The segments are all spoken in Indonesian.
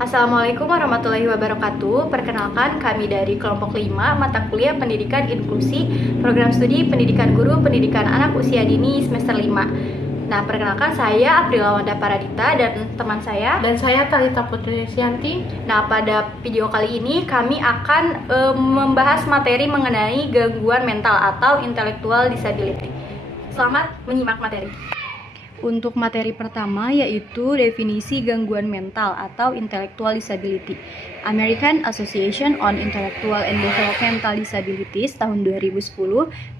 Assalamualaikum warahmatullahi wabarakatuh. Perkenalkan, kami dari kelompok 5 mata kuliah Pendidikan Inklusi, Program Studi Pendidikan Guru Pendidikan Anak Usia Dini semester 5. Nah, perkenalkan saya Aprilawanda Paradita dan teman saya. Dan saya Talita Putri Sianti. Nah, pada video kali ini kami akan membahas materi mengenai gangguan mental atau intellectual disability. Selamat menyimak materi. Untuk materi pertama yaitu definisi gangguan mental atau intellectual disability. American Association on Intellectual and Developmental Disabilities tahun 2010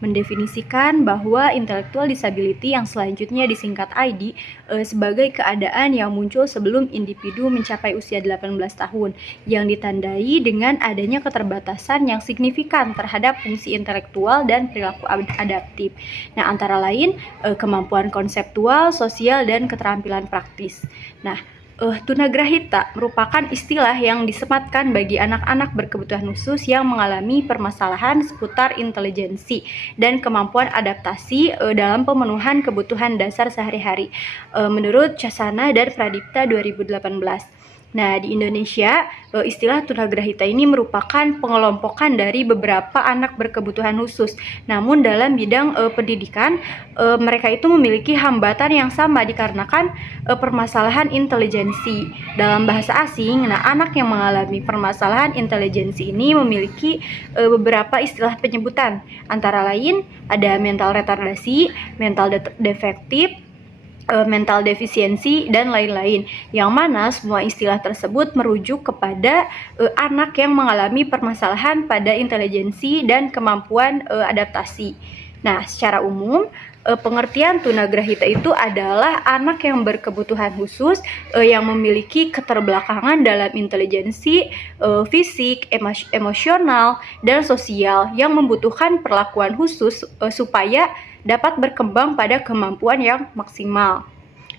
mendefinisikan bahwa intellectual disability yang selanjutnya disingkat ID sebagai keadaan yang muncul sebelum individu mencapai usia 18 tahun yang ditandai dengan adanya keterbatasan yang signifikan terhadap fungsi intelektual dan perilaku adaptif. Nah, antara lain kemampuan konseptual, sosial, dan keterampilan praktis. Nah, tunagrahita merupakan istilah yang disematkan bagi anak-anak berkebutuhan khusus yang mengalami permasalahan seputar intelijensi dan kemampuan adaptasi dalam pemenuhan kebutuhan dasar sehari-hari, menurut Casana dan Pradipta 2018. Nah, di Indonesia, istilah tunagrahita ini merupakan pengelompokan dari beberapa anak berkebutuhan khusus. Namun dalam bidang pendidikan, mereka itu memiliki hambatan yang sama dikarenakan permasalahan intelijensi. Dalam bahasa asing, nah anak yang mengalami permasalahan intelijensi ini memiliki beberapa istilah penyebutan. Antara lain ada mental retardasi, mental defektif, mental defisiensi, dan lain-lain, yang mana semua istilah tersebut merujuk kepada anak yang mengalami permasalahan pada intelijensi dan kemampuan adaptasi. Nah, secara umum pengertian tunagrahita itu adalah anak yang berkebutuhan khusus yang memiliki keterbelakangan dalam intelijensi, fisik, emosional, dan sosial yang membutuhkan perlakuan khusus supaya dapat berkembang pada kemampuan yang maksimal.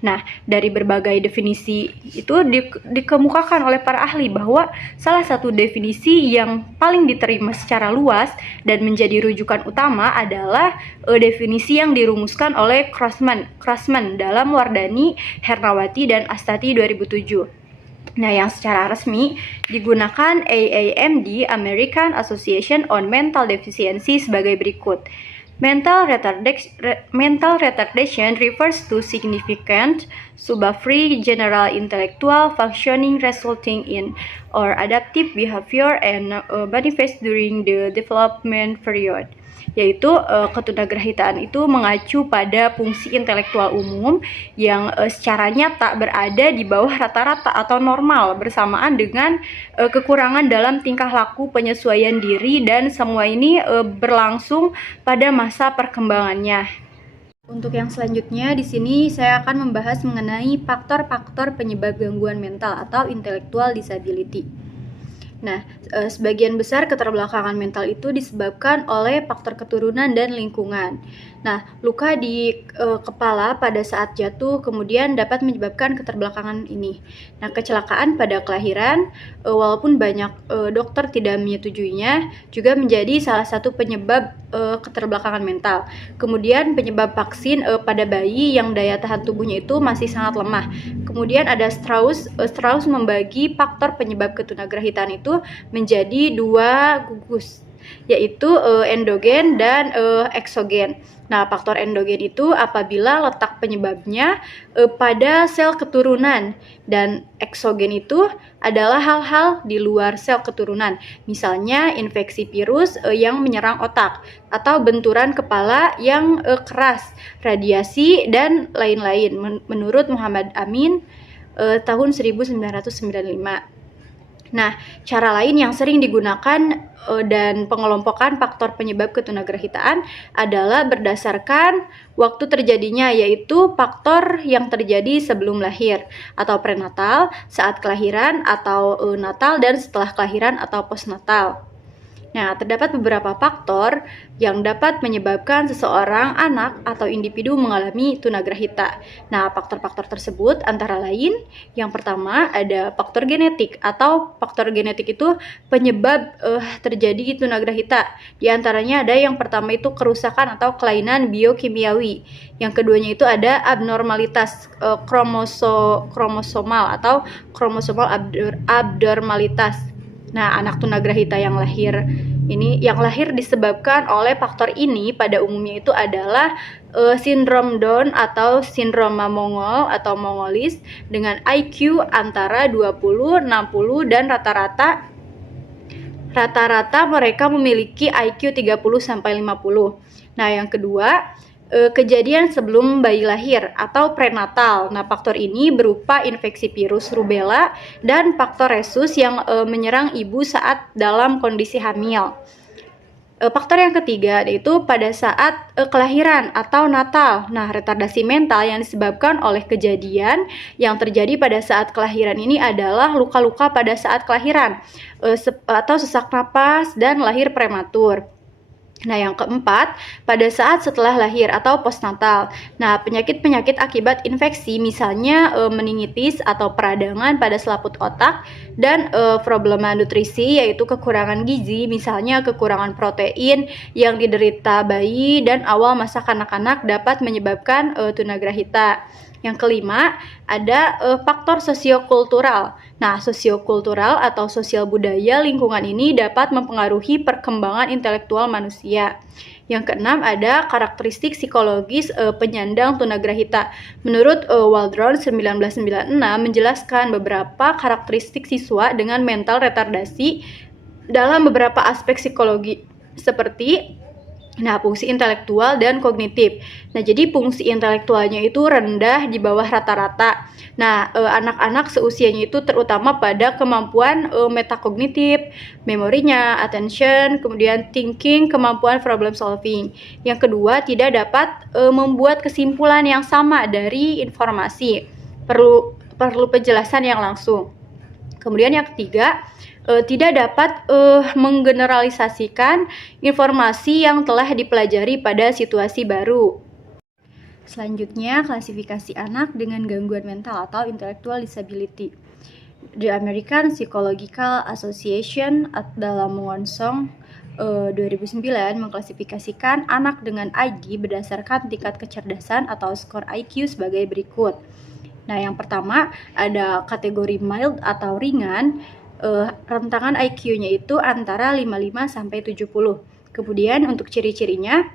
Nah, dari berbagai definisi itu dikemukakan oleh para ahli bahwa salah satu definisi yang paling diterima secara luas dan menjadi rujukan utama adalah definisi yang dirumuskan oleh Crossman dalam Wardani, Hernawati, dan Astati 2007. Nah, yang secara resmi digunakan AAMD, American Association on Mental Deficiency, sebagai berikut. Mental retardation refers to significant subfree general intellectual functioning resulting in or adaptive behavior and manifest during the development period. Yaitu ketunagrahitaan itu mengacu pada fungsi intelektual umum yang secara nyata berada di bawah rata-rata atau normal bersamaan dengan kekurangan dalam tingkah laku, penyesuaian diri, dan semua ini berlangsung pada masa perkembangannya. Untuk yang selanjutnya di sini saya akan membahas mengenai faktor-faktor penyebab gangguan mental atau intellectual disability. Nah, sebagian besar keterbelakangan mental itu disebabkan oleh faktor keturunan dan lingkungan. Nah, luka di kepala pada saat jatuh kemudian dapat menyebabkan keterbelakangan ini. Nah, kecelakaan pada kelahiran, walaupun banyak dokter tidak menyetujuinya, juga menjadi salah satu penyebab keterbelakangan mental. Kemudian penyebab vaksin pada bayi yang daya tahan tubuhnya itu masih sangat lemah. Kemudian ada Strauss membagi faktor penyebab ketunagrahitaan itu menjadi dua gugus, yaitu endogen dan eksogen. Nah, faktor endogen itu apabila letak penyebabnya pada sel keturunan, dan eksogen itu adalah hal-hal di luar sel keturunan, misalnya infeksi virus yang menyerang otak, atau benturan kepala yang keras, radiasi, dan lain-lain, menurut Muhammad Amin tahun 1995. Nah, cara lain yang sering digunakan dan pengelompokan faktor penyebab ketunagrahitaan adalah berdasarkan waktu terjadinya, yaitu faktor yang terjadi sebelum lahir atau prenatal, saat kelahiran atau natal, dan setelah kelahiran atau postnatal. Nah, terdapat beberapa faktor yang dapat menyebabkan seseorang anak atau individu mengalami tunagrahita. Nah, faktor-faktor tersebut antara lain, yang pertama ada faktor genetik atau faktor genetik itu penyebab terjadi tunagrahita. Di antaranya ada yang pertama itu kerusakan atau kelainan biokimiawi. Yang keduanya itu ada abnormalitas kromosomal atau kromosomal abnormalitas. Nah, anak tunagrahita yang lahir disebabkan oleh faktor ini pada umumnya itu adalah sindrom Down atau sindroma Mongol atau Mongolis dengan IQ antara 20, 60 dan rata-rata mereka memiliki IQ 30 sampai 50. Nah, yang kedua, kejadian sebelum bayi lahir atau prenatal. Nah, faktor ini berupa infeksi virus rubella dan faktor rhesus yang menyerang ibu saat dalam kondisi hamil. Faktor yang ketiga yaitu pada saat kelahiran atau natal. Nah, retardasi mental yang disebabkan oleh kejadian yang terjadi pada saat kelahiran ini adalah luka-luka pada saat kelahiran atau sesak napas dan lahir prematur. Nah, yang keempat, pada saat setelah lahir atau postnatal. Nah, penyakit-penyakit akibat infeksi misalnya meningitis atau peradangan pada selaput otak dan problema nutrisi yaitu kekurangan gizi, misalnya kekurangan protein yang diderita bayi dan awal masa kanak-kanak dapat menyebabkan tunagrahita. Yang kelima, ada faktor sosiokultural. Nah, sosiokultural atau sosial budaya lingkungan ini dapat mempengaruhi perkembangan intelektual manusia. Yang keenam, ada karakteristik psikologis penyandang tunagrahita. Menurut Waldron 1996 menjelaskan beberapa karakteristik siswa dengan mental retardasi dalam beberapa aspek psikologi seperti fungsi intelektual dan kognitif. Nah, jadi fungsi intelektualnya itu rendah di bawah rata-rata. Nah, anak-anak seusianya itu terutama pada kemampuan metakognitif, memorinya, attention, kemudian thinking, kemampuan problem solving. Yang kedua, tidak dapat membuat kesimpulan yang sama dari informasi. Perlu penjelasan yang langsung. Kemudian yang ketiga, tidak dapat menggeneralisasikan informasi yang telah dipelajari pada situasi baru. Selanjutnya, klasifikasi anak dengan gangguan mental atau intellectual disability. The American Psychological Association dalam Wonsong 2009 mengklasifikasikan anak dengan ID berdasarkan tingkat kecerdasan atau skor IQ sebagai berikut. Nah, yang pertama ada kategori mild atau ringan. Rentangan IQ-nya itu antara 55 sampai 70. Kemudian untuk ciri-cirinya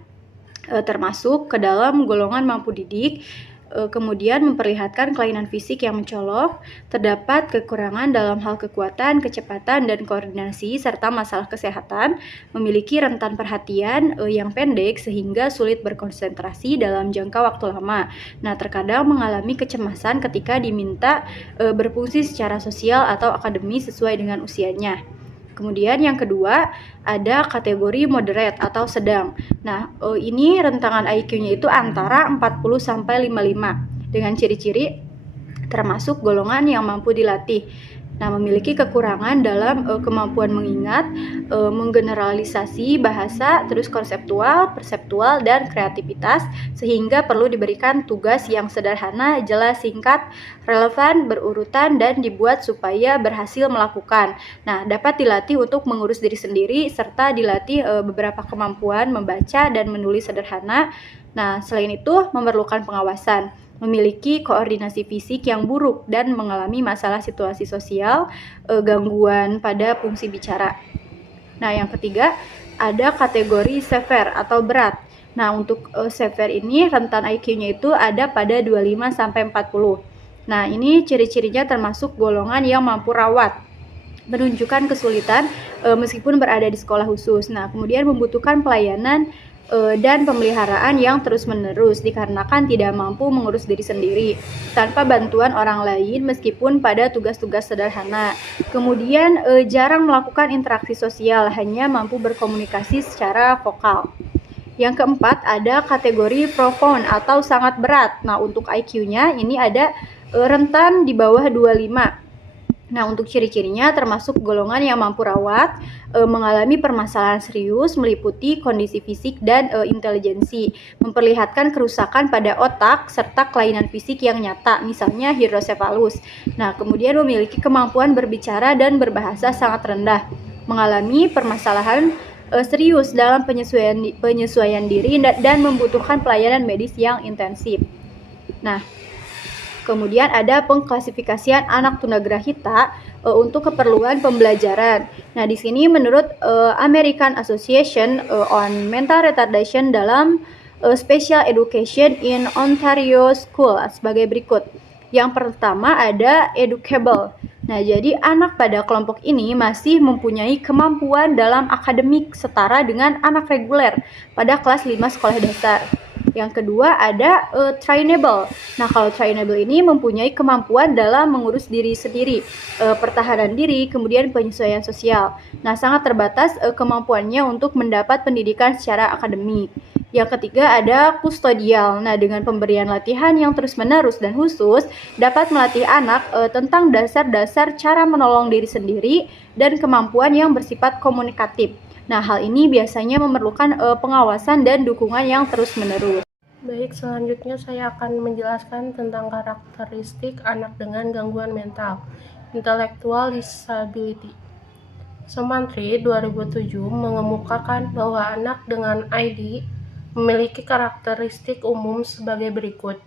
termasuk ke dalam golongan mampu didik, kemudian memperlihatkan kelainan fisik yang mencolok, terdapat kekurangan dalam hal kekuatan, kecepatan, dan koordinasi, serta masalah kesehatan, memiliki rentan perhatian yang pendek sehingga sulit berkonsentrasi dalam jangka waktu lama. Nah, terkadang mengalami kecemasan ketika diminta berfungsi secara sosial atau akademis sesuai dengan usianya. Kemudian yang kedua, ada kategori moderate atau sedang. Nah, ini rentangan IQ-nya itu antara 40 sampai 55 dengan ciri-ciri termasuk golongan yang mampu dilatih. Nah, memiliki kekurangan dalam kemampuan mengingat, menggeneralisasi bahasa, terus konseptual, perseptual, dan kreativitas, sehingga perlu diberikan tugas yang sederhana, jelas, singkat, relevan, berurutan, dan dibuat supaya berhasil melakukan. Nah, dapat dilatih untuk mengurus diri sendiri, serta dilatih beberapa kemampuan membaca dan menulis sederhana. Nah, selain itu memerlukan pengawasan, memiliki koordinasi fisik yang buruk dan mengalami masalah situasi sosial, gangguan pada fungsi bicara. Nah, yang ketiga ada kategori severe atau berat. Nah, untuk severe ini rentan IQ-nya itu ada pada 25 sampai 40. Nah, ini ciri-cirinya termasuk golongan yang mampu rawat, menunjukkan kesulitan meskipun berada di sekolah khusus. Nah, kemudian membutuhkan pelayanan dan pemeliharaan yang terus-menerus dikarenakan tidak mampu mengurus diri sendiri tanpa bantuan orang lain meskipun pada tugas-tugas sederhana. Kemudian jarang melakukan interaksi sosial, hanya mampu berkomunikasi secara vokal. Yang keempat ada kategori profound atau sangat berat. Nah, untuk IQ-nya ini ada rentan di bawah 25. Nah, untuk ciri-cirinya termasuk golongan yang mampu rawat, mengalami permasalahan serius, meliputi kondisi fisik dan intelijensi, memperlihatkan kerusakan pada otak serta kelainan fisik yang nyata, misalnya hidrosefalus. Nah, kemudian memiliki kemampuan berbicara dan berbahasa sangat rendah, mengalami permasalahan serius dalam penyesuaian diri dan membutuhkan pelayanan medis yang intensif. Nah, kemudian ada pengklasifikasian anak tunagrahita untuk keperluan pembelajaran. Nah, di sini menurut American Association on Mental Retardation dalam Special Education in Ontario School sebagai berikut. Yang pertama ada educable. Nah, jadi anak pada kelompok ini masih mempunyai kemampuan dalam akademik setara dengan anak reguler pada kelas 5 sekolah dasar. Yang kedua ada trainable. Nah, kalau trainable ini mempunyai kemampuan dalam mengurus diri sendiri, pertahanan diri, kemudian penyesuaian sosial. Nah, sangat terbatas kemampuannya untuk mendapat pendidikan secara akademik. Yang ketiga ada kustodial. Nah, dengan pemberian latihan yang terus-menerus dan khusus, dapat melatih anak tentang dasar-dasar cara menolong diri sendiri dan kemampuan yang bersifat komunikatif. Nah, hal ini biasanya memerlukan pengawasan dan dukungan yang terus-menerus. Baik, selanjutnya saya akan menjelaskan tentang karakteristik anak dengan gangguan mental, intellectual disability. Sumantri 2007 mengemukakan bahwa anak dengan ID memiliki karakteristik umum sebagai berikut.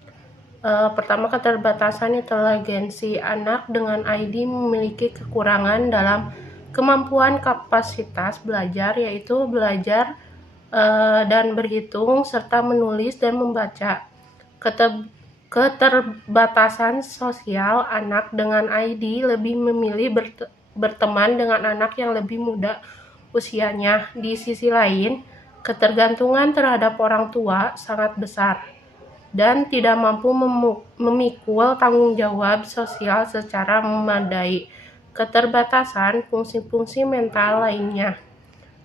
Pertama, keterbatasan inteligensi. Anak dengan ID memiliki kekurangan dalam kemampuan kapasitas belajar, yaitu belajar dan berhitung, serta menulis dan membaca. Keterbatasan sosial. Anak dengan ID lebih memilih berteman dengan anak yang lebih muda usianya. Di sisi lain, ketergantungan terhadap orang tua sangat besar dan tidak mampu memikul tanggung jawab sosial secara memadai. Keterbatasan fungsi-fungsi mental lainnya.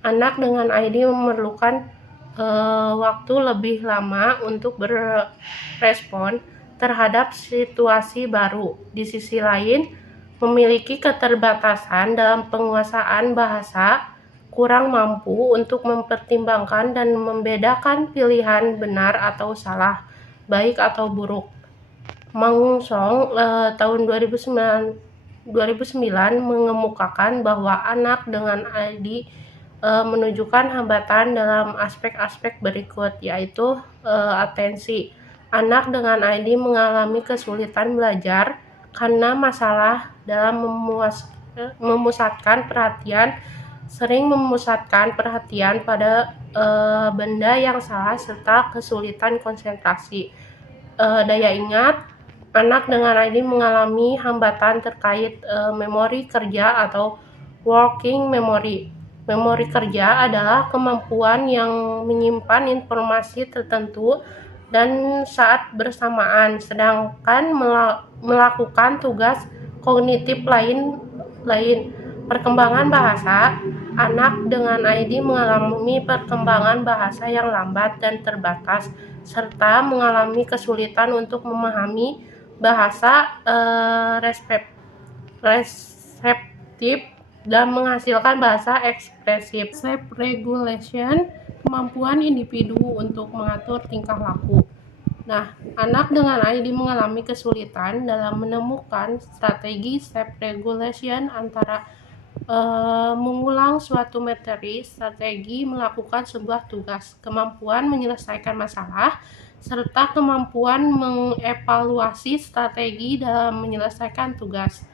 Anak dengan ID memerlukan waktu lebih lama untuk berespon terhadap situasi baru. Di sisi lain, memiliki keterbatasan dalam penguasaan bahasa, kurang mampu untuk mempertimbangkan dan membedakan pilihan benar atau salah, baik atau buruk. Mang Song tahun 2009 mengemukakan bahwa anak dengan ID menunjukkan hambatan dalam aspek-aspek berikut, yaitu atensi. Anak dengan ID mengalami kesulitan belajar karena masalah dalam memusatkan perhatian, sering memusatkan perhatian pada benda yang salah serta kesulitan konsentrasi. Daya ingat. Anak dengan ID mengalami hambatan terkait memori kerja atau working memory. Memori kerja adalah kemampuan yang menyimpan informasi tertentu dan saat bersamaan, sedangkan melakukan tugas kognitif lain. Perkembangan bahasa. Anak dengan ID mengalami perkembangan bahasa yang lambat dan terbatas, serta mengalami kesulitan untuk memahami bahasa reseptif dan menghasilkan bahasa ekspresif. Self-regulation, kemampuan individu untuk mengatur tingkah laku. Nah, anak dengan ID mengalami kesulitan dalam menemukan strategi self-regulation antara mengulang suatu materi, strategi melakukan sebuah tugas, kemampuan menyelesaikan masalah, serta kemampuan mengevaluasi strategi dalam menyelesaikan tugas.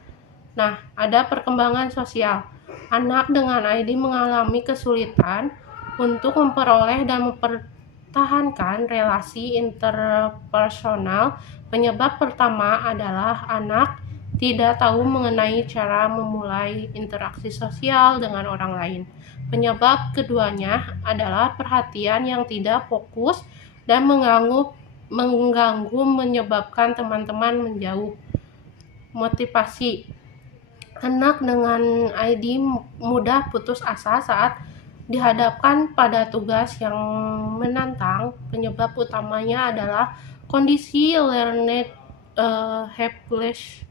Nah, ada perkembangan sosial. Anak dengan ID mengalami kesulitan untuk memperoleh dan mempertahankan relasi interpersonal. Penyebab pertama adalah anak tidak tahu mengenai cara memulai interaksi sosial dengan orang lain. Penyebab keduanya adalah perhatian yang tidak fokus dan mengganggu menyebabkan teman-teman menjauh. Motivasi. Anak dengan ID mudah putus asa saat dihadapkan pada tugas yang menantang. Penyebab utamanya adalah kondisi learned helpless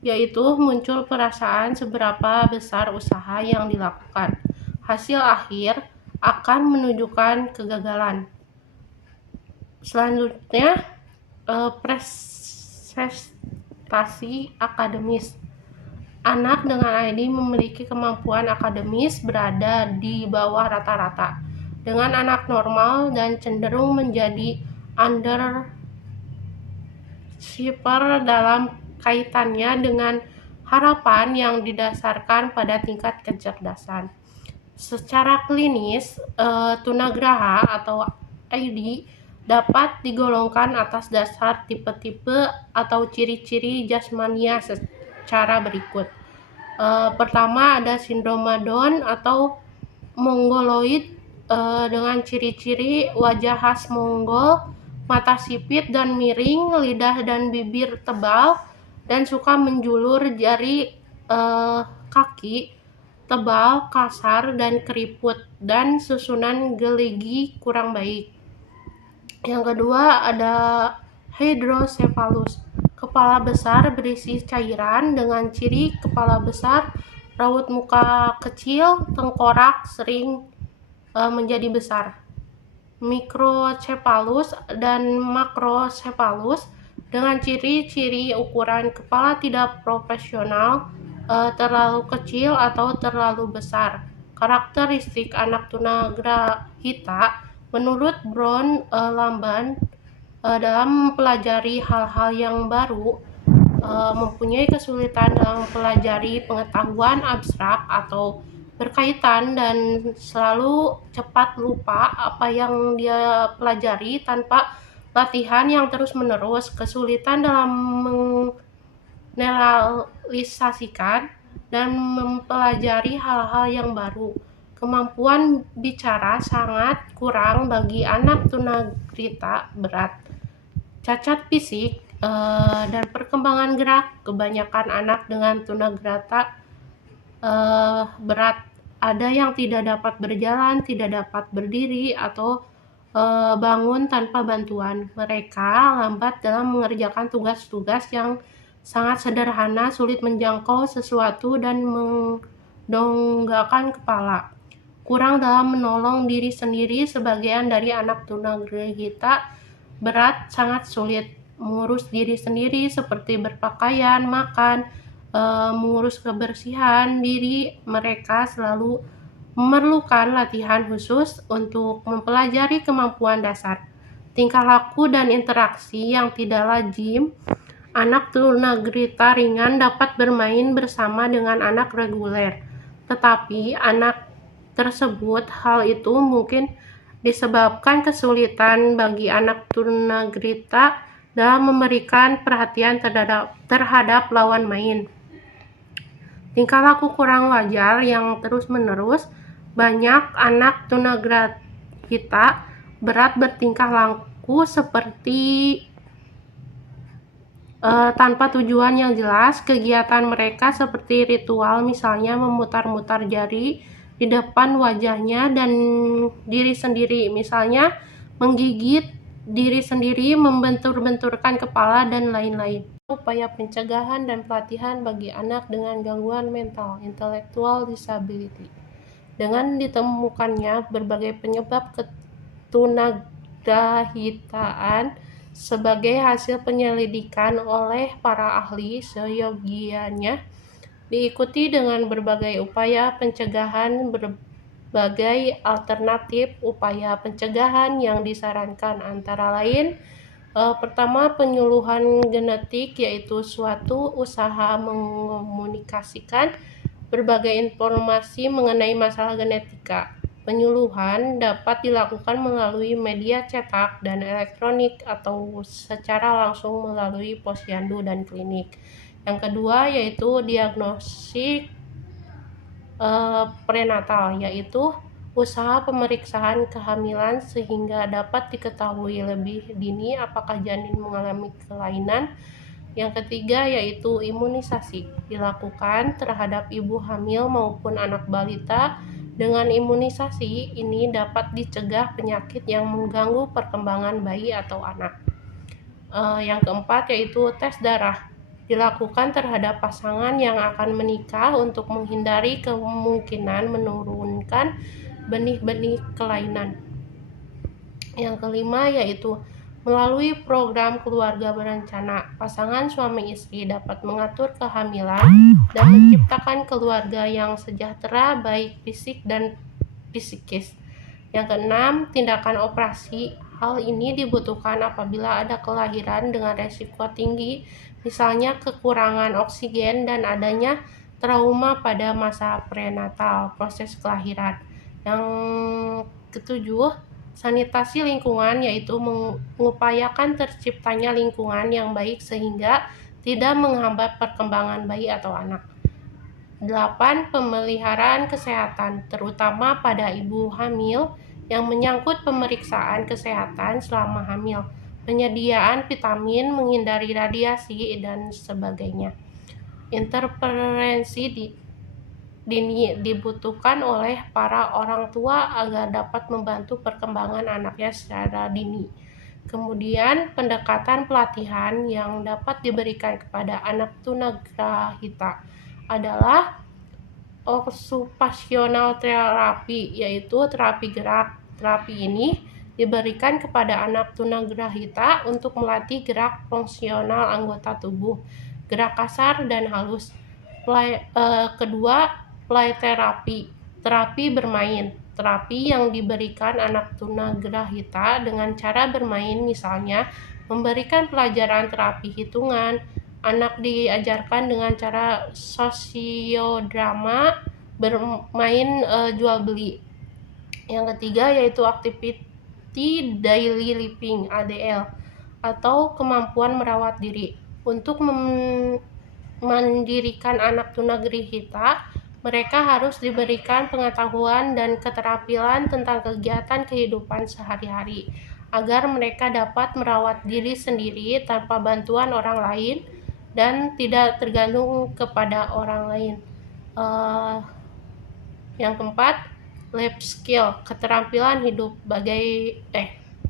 yaitu muncul perasaan seberapa besar usaha yang dilakukan. Hasil akhir akan menunjukkan kegagalan. Selanjutnya, prestasi akademis. Anak dengan ID memiliki kemampuan akademis berada di bawah rata-rata, dengan anak normal dan cenderung menjadi underachiever dalam kaitannya dengan harapan yang didasarkan pada tingkat kecerdasan. Secara klinis, tunagraha atau ID dapat digolongkan atas dasar tipe-tipe atau ciri-ciri jasmania secara berikut. Pertama ada sindroma Down atau mongoloid dengan ciri-ciri wajah khas Mongol, mata sipit dan miring, lidah dan bibir tebal, dan suka menjulur jari kaki tebal, kasar, dan keriput, dan susunan geligi kurang baik. Yang kedua ada hydrocephalus, kepala besar berisi cairan dengan ciri kepala besar, raut muka kecil, tengkorak sering menjadi besar. Microcephalus dan macrocephalus dengan ciri-ciri ukuran kepala tidak proporsional, terlalu kecil atau terlalu besar. Karakteristik anak tunagrahita menurut Brown Lamban dalam mempelajari hal-hal yang baru, mempunyai kesulitan dalam mempelajari pengetahuan abstrak atau berkaitan dan selalu cepat lupa apa yang dia pelajari tanpa latihan yang terus-menerus, kesulitan dalam menetralisasikan dan mempelajari hal-hal yang baru. Kemampuan bicara sangat kurang bagi anak tunagrahita berat. Cacat fisik dan perkembangan gerak. Kebanyakan anak dengan tunagrahita berat ada yang tidak dapat berjalan, tidak dapat berdiri, atau bangun tanpa bantuan. Mereka lambat dalam mengerjakan tugas-tugas yang sangat sederhana, sulit menjangkau sesuatu, dan mendongakkan kepala. Kurang dalam menolong diri sendiri. Sebagian dari anak tunagrahita berat sangat sulit mengurus diri sendiri seperti berpakaian, makan, mengurus kebersihan diri. Mereka selalu memerlukan latihan khusus untuk mempelajari kemampuan dasar. Tingkah laku dan interaksi yang tidak lazim. Anak tunagrahita ringan dapat bermain bersama dengan anak reguler, tetapi anak tersebut hal itu mungkin disebabkan kesulitan bagi anak tunagrahita dalam memberikan perhatian terhadap lawan main. Tingkah laku kurang wajar yang terus-menerus. Banyak anak tunagrahita berat bertingkah laku seperti tanpa tujuan yang jelas. Kegiatan mereka seperti ritual, misalnya memutar-mutar jari di depan wajahnya dan diri sendiri, misalnya menggigit diri sendiri, membentur-benturkan kepala, dan lain-lain. Upaya pencegahan dan pelatihan bagi anak dengan gangguan mental, intellectual disability. Dengan ditemukannya berbagai penyebab ketunagdrahitaan sebagai hasil penyelidikan oleh para ahli, seyogianya diikuti dengan berbagai upaya pencegahan. Berbagai alternatif upaya pencegahan yang disarankan antara lain: pertama, penyuluhan genetik, yaitu suatu usaha mengomunikasikan berbagai informasi mengenai masalah genetika. Penyuluhan dapat dilakukan melalui media cetak dan elektronik atau secara langsung melalui posyandu dan klinik. Yang kedua yaitu diagnosis prenatal, yaitu usaha pemeriksaan kehamilan sehingga dapat diketahui lebih dini apakah janin mengalami kelainan. Yang ketiga yaitu imunisasi, dilakukan terhadap ibu hamil maupun anak balita. Dengan imunisasi ini dapat dicegah penyakit yang mengganggu perkembangan bayi atau anak. Yang keempat yaitu tes darah, dilakukan terhadap pasangan yang akan menikah untuk menghindari kemungkinan menurunkan benih-benih kelainan. Yang kelima yaitu melalui program keluarga berencana, pasangan suami istri dapat mengatur kehamilan dan menciptakan keluarga yang sejahtera baik fisik dan psikis. Yang keenam, tindakan operasi. Hal ini dibutuhkan apabila ada kelahiran dengan resiko tinggi, misalnya kekurangan oksigen dan adanya trauma pada masa prenatal, proses kelahiran. Yang ketujuh, sanitasi lingkungan, yaitu mengupayakan terciptanya lingkungan yang baik sehingga tidak menghambat perkembangan bayi atau anak. 8. Pemeliharaan kesehatan, terutama pada ibu hamil, yang menyangkut pemeriksaan kesehatan selama hamil, penyediaan vitamin, menghindari radiasi, dan sebagainya. Intervensi dini dibutuhkan oleh para orang tua agar dapat membantu perkembangan anaknya secara dini. Kemudian pendekatan pelatihan yang dapat diberikan kepada anak tunagrahita adalah okupasional terapi, yaitu terapi gerak. Terapi ini diberikan kepada anak tunagrahita untuk melatih gerak fungsional anggota tubuh, gerak kasar dan halus. Kedua, play terapi, terapi bermain. Terapi yang diberikan anak tunagrahita dengan cara bermain, misalnya memberikan pelajaran terapi hitungan. Anak diajarkan dengan cara sosiodrama, bermain jual beli. Yang ketiga yaitu activity daily living (ADL) atau kemampuan merawat diri. Untuk memandirikan anak tunagrahita, mereka harus diberikan pengetahuan dan keterampilan tentang kegiatan kehidupan sehari-hari agar mereka dapat merawat diri sendiri tanpa bantuan orang lain dan tidak tergantung kepada orang lain. Yang keempat, life skill, keterampilan hidup.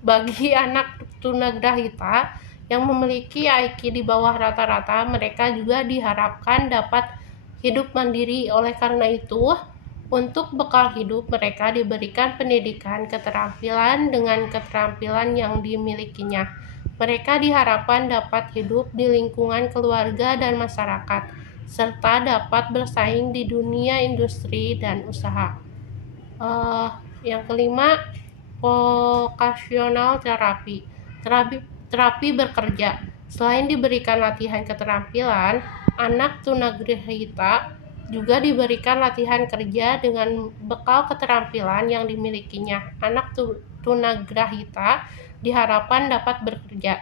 Bagi anak tunagrahita yang memiliki IQ di bawah rata-rata, mereka juga diharapkan dapat hidup mandiri. Oleh karena itu, untuk bekal hidup mereka diberikan pendidikan keterampilan dengan keterampilan yang dimilikinya. Mereka diharapkan dapat hidup di lingkungan keluarga dan masyarakat, serta dapat bersaing di dunia industri dan usaha. Yang kelima, vocational terapi, terapi bekerja. Selain diberikan latihan keterampilan, anak tunagrahita juga diberikan latihan kerja dengan bekal keterampilan yang dimilikinya. Anak tunagrahita diharapkan dapat bekerja